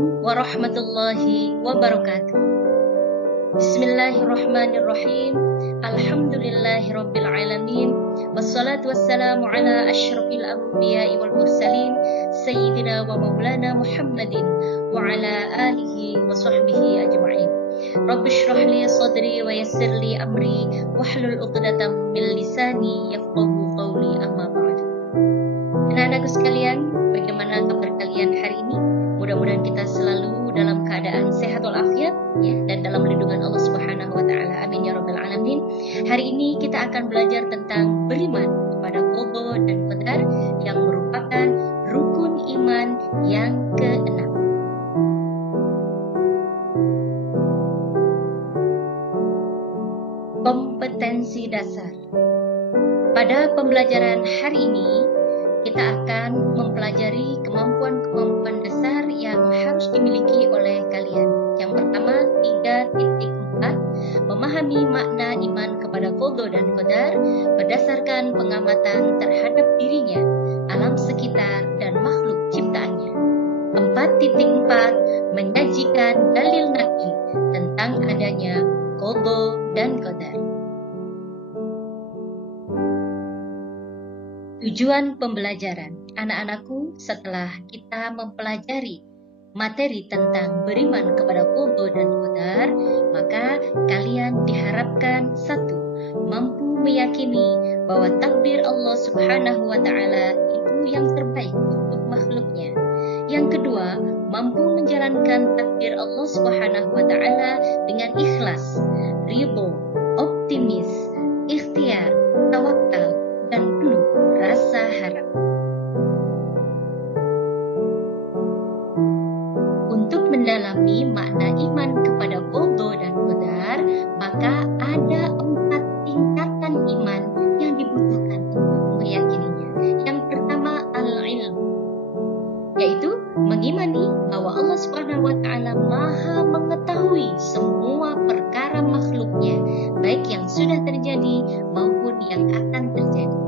Assalamualaikum warahmatullahi wabarakatuh. Bismillahirrahmanirrahim. Alhamdulillahirabbil alamin. Wassalatu wassalamu ala asyrafil anbiya'i wal mursalin sayyidina wa maulana Muhammadin wa ala alihi wa sahbihi ajma'in. Rabbi shrah li sadri wa yassir li amri wahlul 'uqdatam min lisani yafqahu qawli, amma ba'd. Anak-anakku sekalian, bagaimana kabar kalian hari ini? Mudah-mudahan kita selalu dalam keadaan sehat walafiat ya, dan dalam lindungan Allah Subhanahu wa taala. Amin ya rabbal alamin. Hari ini kita akan belajar tentang beriman kepada qada dan qadar yang merupakan rukun iman yang keenam. Kompetensi dasar. Pada pembelajaran hari ini kita akan mempelajari kemampuan-kemampuan dasar yang harus dimiliki oleh kalian. Yang pertama, 3.4, memahami makna iman kepada qada dan qadar berdasarkan pengamatan terhadap dirinya, alam sekitar, dan makhluk ciptaannya. 4.4, menyajikan dalil naqli tentang adanya qada dan qadar. Tujuan pembelajaran, anak-anakku, setelah kita mempelajari materi tentang beriman kepada qada dan qadar, maka kalian diharapkan satu, mampu meyakini bahwa takdir Allah Subhanahu wa taala itu yang terbaik untuk makhluknya. Yang kedua, mampu menjalankan takdir Allah Subhanahu wa taala dengan ikhlas, ridho, optimis, ikhtiar, tawakal, dan penuh rasa harap. Untuk mendalami makna iman kepada qada dan qadar, maka ada 4 tingkatan iman yang dibutuhkan untuk meyakininya. Yang pertama, al-ilm, yaitu mengimani bahwa Allah Subhanahu wa taala Maha mengetahui semua perkara makhluknya, baik yang sudah terjadi maupun yang akan terjadi.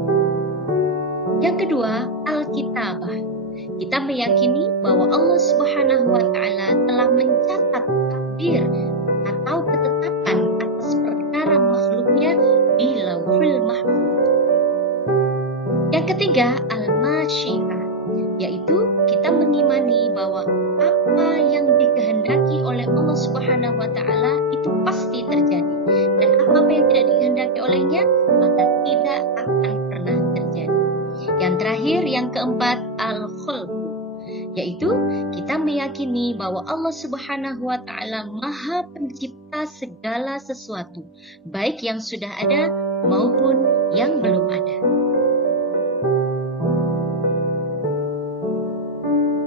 Yang kedua, al-kitabah. Kita meyakini bahwa Allah Subhanahu wa taala telah mencatat takdir atau ketetapan atas perkara makhluknya di Lauhul Mahfuz. Yang ketiga, al-masyiah, yaitu kita mengimani bahwa apa yang dikehendaki oleh Allah Subhanahu wa taala itu pasti terjadi, dan apa yang tidak dikehendaki olehnya maka tidak akan pernah terjadi. Yang terakhir, yang keempat, al-khalq, yaitu kita meyakini bahwa Allah Subhanahu wa taala Maha Pencipta segala sesuatu, baik yang sudah ada maupun yang belum ada.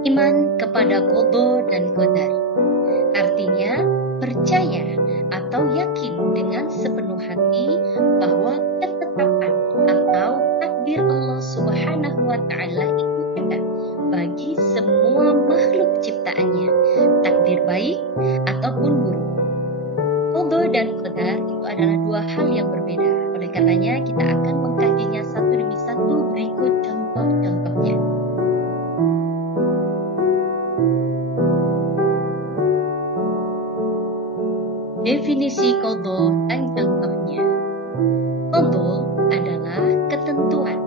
Iman kepada qada dan qadar artinya percaya atau yakin dengan sepenuh hati bahwa ketetapan atau takdir Allah Subhanahu wa taala itu ada bagi semua makhluk ciptaannya, takdir baik ataupun buruk. Qada dan qadar itu adalah dua hal yang berbeda. Oleh karenanya kita akan mengkajinya satu demi satu, berikut contoh-contohnya. Definisi qada dan contohnya. Qada adalah ketentuan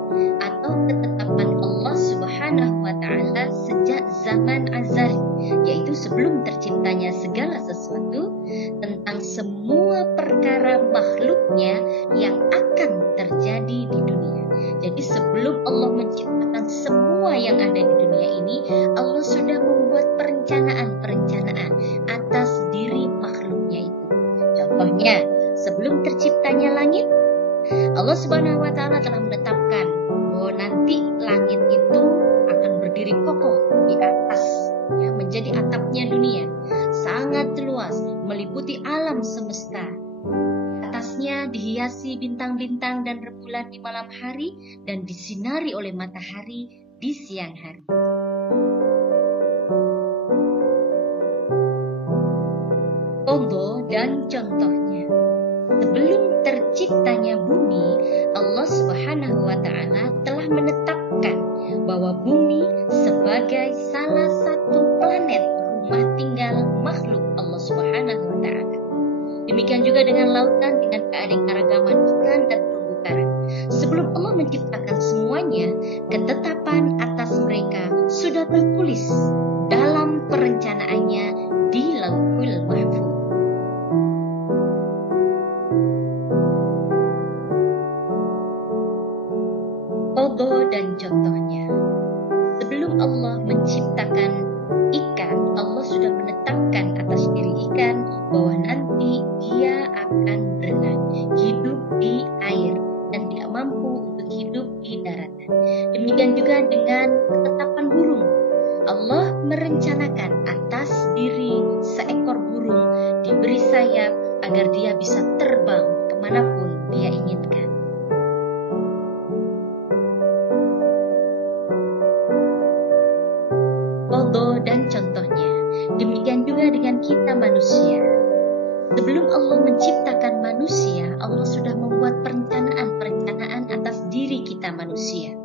atau ketetapan Allah Subhanahu wa taala sejak zaman azali, yaitu sebelum terciptanya segala sesuatu, tentang semua perkara makhluknya yang akan terjadi di dunia. Jadi sebelum Allah menciptakan semua yang ada di dunia ini, Allah sudah membuat perencanaan-perencanaan atas diri makhluknya itu. Contohnya, sebelum terciptanya langit, Allah Subhanahu wa taala telah menetapkan bahwa nanti langit itu akan berdiri kokoh di atas, ya, menjadi atapnya dunia, sangat luas, meliputi alam semesta. Atasnya dihiasi bintang-bintang dan rembulan di malam hari dan disinari oleh matahari di siang hari. Qada dan contohnya. Sebelum terciptanya bumi, Allah Subhanahu wa taala telah menetapkan bahwa bumi sebagai salah satu planet rumah dengan lautan dengan keanekaragaman ikan dan terumbu karang. Sebelum Allah menciptakan semuanya, ketetapan atas mereka sudah tertulis dalam perencanaannya di Lauhul Mahfuz. Qadha dan contohnya. Sebelum Allah menciptakan ikan, Allah sudah menetapkan atas diri ikan bahwa nanti dia akan berenang, hidup di air, dan tidak mampu untuk hidup di daratan. Demikian juga dengan ketetapan burung. Allah merencanakan atas diri seekor burung diberi sayap agar dia bisa terbang kemanapun dia inginkan. Qadha dan contohnya. Demikian juga dengan kita manusia. Sebelum Allah menciptakan manusia, Allah sudah membuat perencanaan atas diri kita manusia.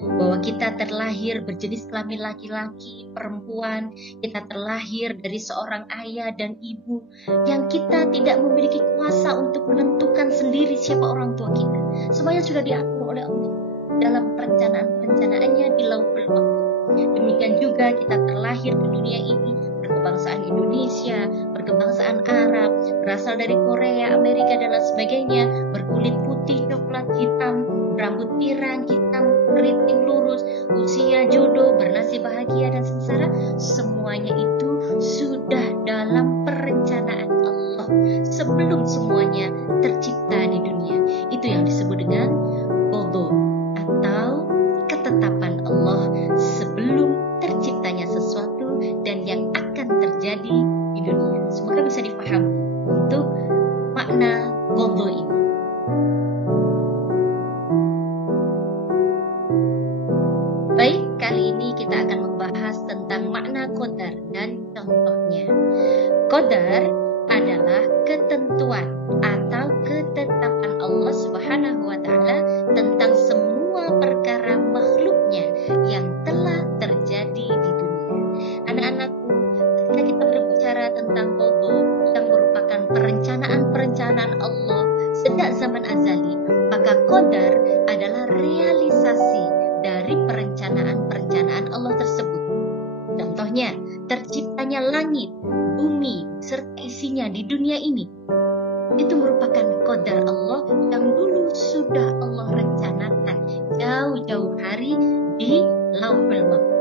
Bahwa kita terlahir berjenis kelamin laki-laki, perempuan, kita terlahir dari seorang ayah dan ibu yang kita tidak memiliki kuasa untuk menentukan sendiri siapa orang tua kita. Semuanya sudah diatur oleh Allah dalam perencanaannya di Lauhul Mahfuz. Demikian juga kita terlahir ke dunia ini berkebangsaan Indonesia, berkebangsaan Arab, berasal dari Korea, Amerika dan lain sebagainya, berkulit putih, coklat, hitam, berambut pirang, hitam, keriting lurus, usia, jodoh, bernasib bahagia dan sengsara, semuanya itu sudah dalam perencanaan Allah sebelum semuanya tercipta di dunia. Itu yang disebut dengan qadha atau ketetapan Allah sebelum terciptanya sesuatu dan yang akan terjadi di dunia. Semoga bisa dipahami untuk makna qadha ini. Baik, kali ini kita akan membahas tentang makna qadar dan contohnya. Qadar adalah ketentuan atau ketetapan Allah Subhanahu wa taala tentang semua perkara makhluknya yang telah terjadi di dunia. Anak-anakku, ketika kita berbicara tentang qadha yang merupakan perencanaan Allah sejak zaman azali, maka qadar adalah realisasi dari perencanaan Allah tersebut. Contohnya, terciptanya langit, bumi, serta isinya di dunia ini. Itu merupakan qadar Allah yang dulu sudah Allah rencanakan jauh-jauh hari di Lauhul Mahfuz.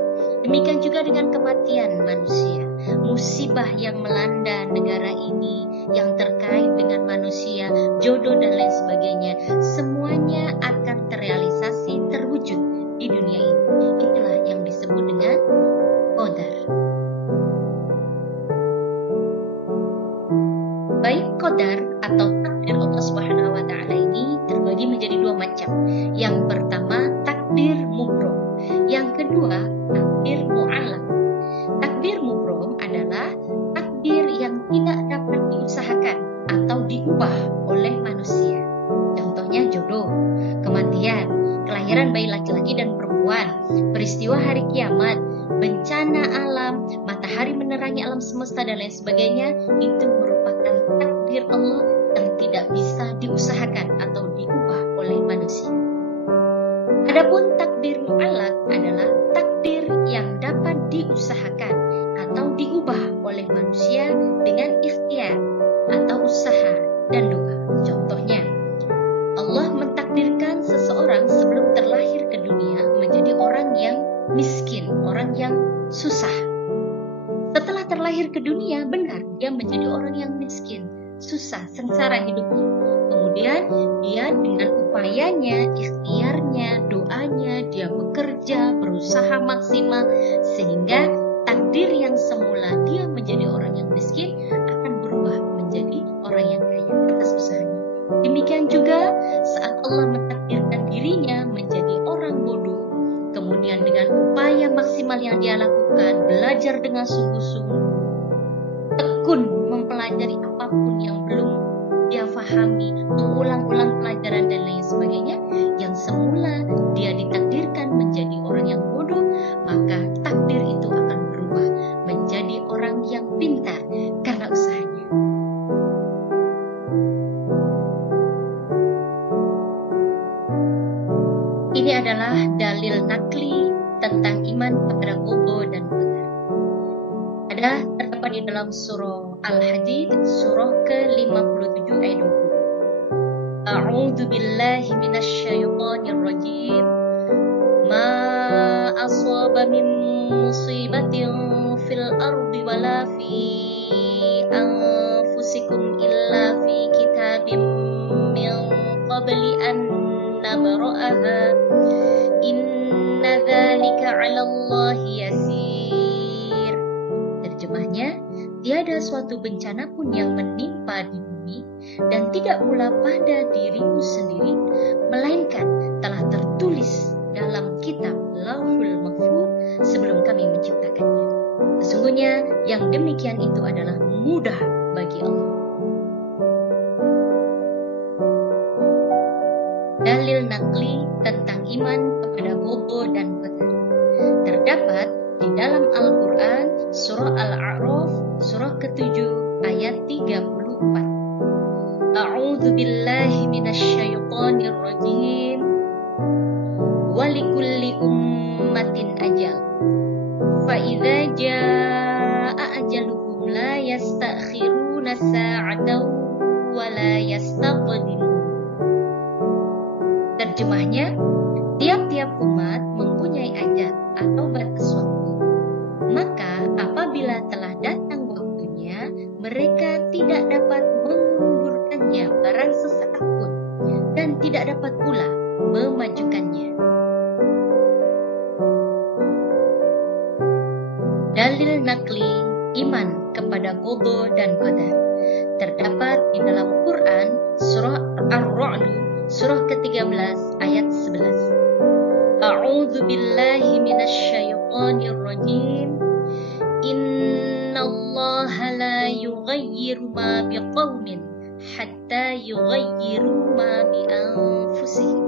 Demikian juga dengan kematian manusia, musibah yang melanda negara ini, yang terkait dengan manusia, jodoh dan lain sebagainya, semuanya akan terrealisasi, terwujud di dunia ini. Itulah yang disebut dengan qadar. Baik, qadar atau takdir Allah Subhanahu wa taala ini terbagi menjadi dua macam. Yang pertama, takdir mubrom. Yang kedua, takdir mu'allaq. Takdir mubrom adalah takdir yang tidak dapat diusahakan atau diubah oleh manusia. Contohnya jodoh, kematian, kelahiran bayi laki-laki dan perempuan, peristiwa hari kiamat, bencana alam, matahari menerangi alam semesta dan lain sebagainya. Itu merupakan takdir Allah yang tidak bisa diusahakan atau diubah oleh manusia. Adapun takdir mu'allaq adalah takdir yang dapat diusahakan atau diubah oleh manusia dengan ikhtiar atau usaha dan doa. Contohnya, Allah mentakdirkan seseorang sebelum terlahir ke dunia menjadi orang yang miskin, orang yang susah. Setelah terlahir ke dunia, benar dia menjadi orang yang miskin, susah, sengsara hidupnya. Kemudian dia dengan upayanya, ikhtiarnya, doanya, dia bekerja, berusaha maksimal, sehingga takdir yang semula dia menjadi orang yang miskin akan berubah menjadi orang yang kaya atas usahanya. Demikian juga saat Allah mentakdirkan dirinya menjadi orang bodoh, kemudian dengan upaya maksimal yang dia lakukan, belajar dengan sungguh-sungguh, tekun mempelajari apapun yang belum dia fahami, mengulang-ulang pelajaran dan lain sebagainya, yang semula dia ditakdirkan menjadi orang yang bodoh, maka takdir itu akan berubah menjadi orang yang pintar karena usahanya. Ini adalah dalil nakli tentang iman kepada qada dan qadar. Ada terdapat di dalam surah Al-Hadid, surah ke-57 ayat 20. A'udzu billahi minasyaitonir rajim. Ma asaba min musibatin fil ardi wala fi anfusikum illa fi kitabim min qabli an nabra'aha inna dzalika 'ala Allahi yasir. Terjemahnya, tiada suatu bencana pun yang menimpa di bumi dan tidak pula pada dirimu sendiri, melainkan telah tertulis dalam kitab Lauhul Mahfuz sebelum kami menciptakannya. Sesungguhnya yang demikian itu adalah mudah bagi Allah. Dalil nakli tentang iman kepada qada dan qadar terdapat di dalam Al-Quran surah Al-A'raf surah ke-7 ayat 34. A'udzu billahi minasyaitonir rajim. Walikulli ummatin ajal. Fa idza jaa ajaluhum la yastakhiruna sa'atan wa la yastaqdimun. Terjemahnya, tiap-tiap umat mempunyai ajal atau batas waktu. Maka apabila telah datang waktunya, mereka tidak dapat mengundurkannya barang sesaat pun, dan tidak dapat pula memajukannya. Dalil nakli iman kepada qada dan qadar terdapat di dalam Quran surah Ar-Ra'd surah ke-13 ayat 11. A'udzu billahi minasyaitonir rajim. Innallaha la yughayyiru ma biqaumin hatta yughayyiru ma bi anfusihim.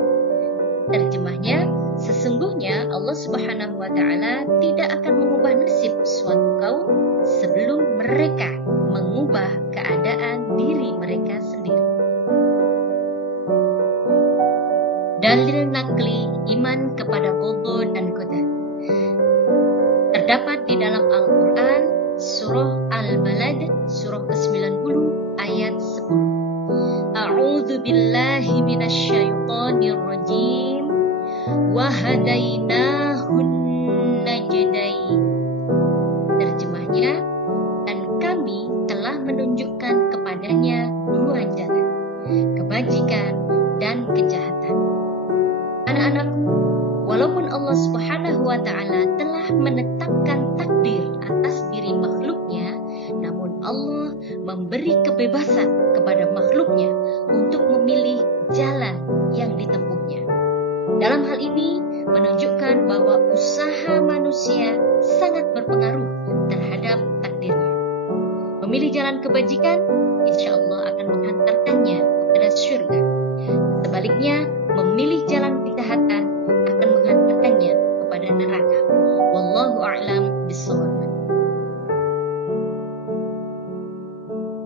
Terjemahnya, sesungguhnya Allah Subhanahu wa taala tidak akan mengubah nasib suatu kaum sebelum mereka mengubah keadaan diri mereka sendiri. Dalil nakli iman kepada qada dan qadar terdapat di dalam Al-Quran surah Al-Balad surah ke-90 ayat 10. A'udzu billahi minasyaitonir rajim. Wa hadainahun najdain. Terjemahnya, dan kami telah menunjukkan kepadanya dua jalan, kebajikan dan kejahatan. Anak-anakku, walaupun Allah Subhanahu wa taala telah menetapkan takdir atas diri makhluknya, namun Allah memberi kebebasan kepada makhluknya untuk memilih jalan yang ditempuhnya. Dalam hal ini menunjukkan bahwa usaha manusia sangat berpengaruh terhadap takdirnya. Memilih jalan kebajikan, insya Allah akan menghantarkannya kepada surga. Sebaliknya, memilih jalan kejahatan akan menghantarkannya kepada neraka. Wallahu a'lam bishawab.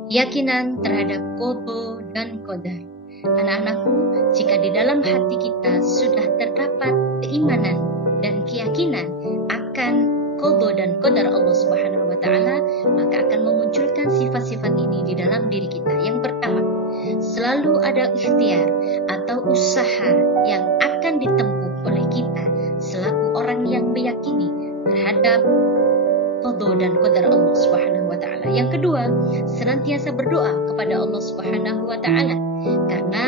Keyakinan terhadap qada dan qadar. Anak-anakku, jika di dalam hati kita sudah terdapat keimanan dan keyakinan akan qada dan qadar Allah Subhanahu wa taala, maka akan memunculkan sifat-sifat ini di dalam diri kita. Yang pertama, selalu ada ikhtiar atau usaha yang akan ditempuh oleh kita selaku orang yang meyakini terhadap qada dan qadar Allah Subhanahu wa taala. Yang kedua, senantiasa berdoa kepada Allah Subhanahu wa taala, karena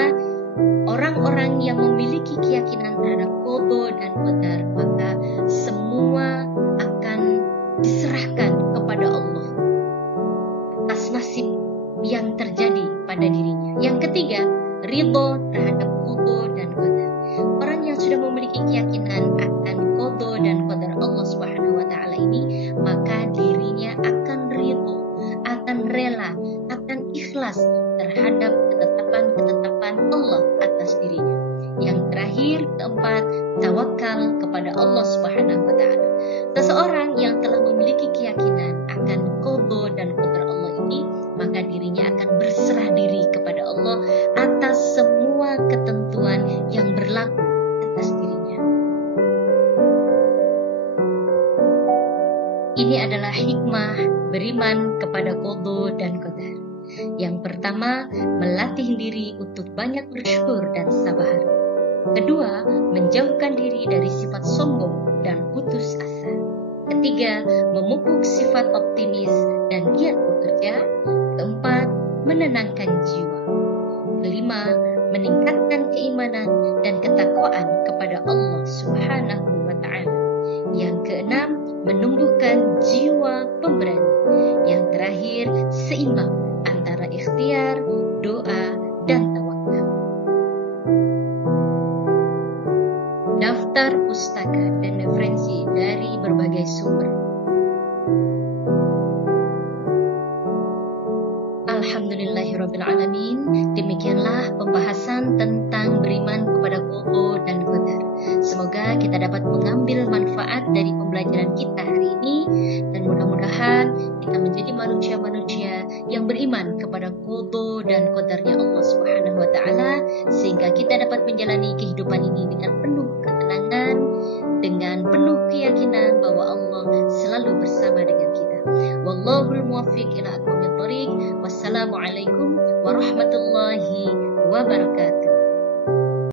orang-orang yang memiliki keyakinan terhadap qada dan qadar, maka semua akan diserahkan kepada Allah atas nasib yang terjadi pada dirinya. Yang ketiga, ridho terhadap qada dan qadar. Orang yang sudah memiliki keyakinan akan qada dan qadar Allah Subhanahu wa taala ini, maka dirinya akan ridho, akan rela, akan ikhlas terhadap ketetapan-ketetapan Allah atas dirinya. Yang terakhir, keempat, tawakal kepada Allah Subhanahu wa taala. Seseorang yang telah memiliki keyakinan akan qada dan qadar Allah ini, maka dirinya akan berserah diri kepada Allah atas semua ketentuan yang berlaku atas dirinya. hikmah beriman kepada qada dan qadar. Yang pertama, melatih diri untuk banyak bersyukur dan sabar. Kedua, menjauhkan diri dari sifat sombong dan putus asa. Ketiga, memupuk sifat optimis dan giat bekerja. Keempat, menenangkan jiwa. Kelima, meningkatkan keimanan dan ketakwaan kepada Allah Subhanahu wa Ta'ala. Yang keenam, menumbuhkan jiwa pemberani. Yang terakhir, seimbang antara ikhtiar, doa, dan tawakal. Daftar pustaka dan referensi dari berbagai sumber. Alhamdulillahirrabbilalamin. Demikianlah pembahasan tentang beriman kepada qada dan qadar. Semoga kita dapat mengambil manfaat dari pembelajaran kita hari ini, dan mudah-mudahan kita menjadi manusia-manusia yang beriman kepada qada dan qadarnya Allah Subhanahu wa Ta'ala, sehingga kita dapat menjalani kehidupan ini dengan penuh ketenangan, dengan penuh keyakinan bahwa Allah selalu bersama dengan kita. Wallahul muwaffiq ila aqwamit thoriq. Wassalamualaikum warahmatullahi wabarakatuh.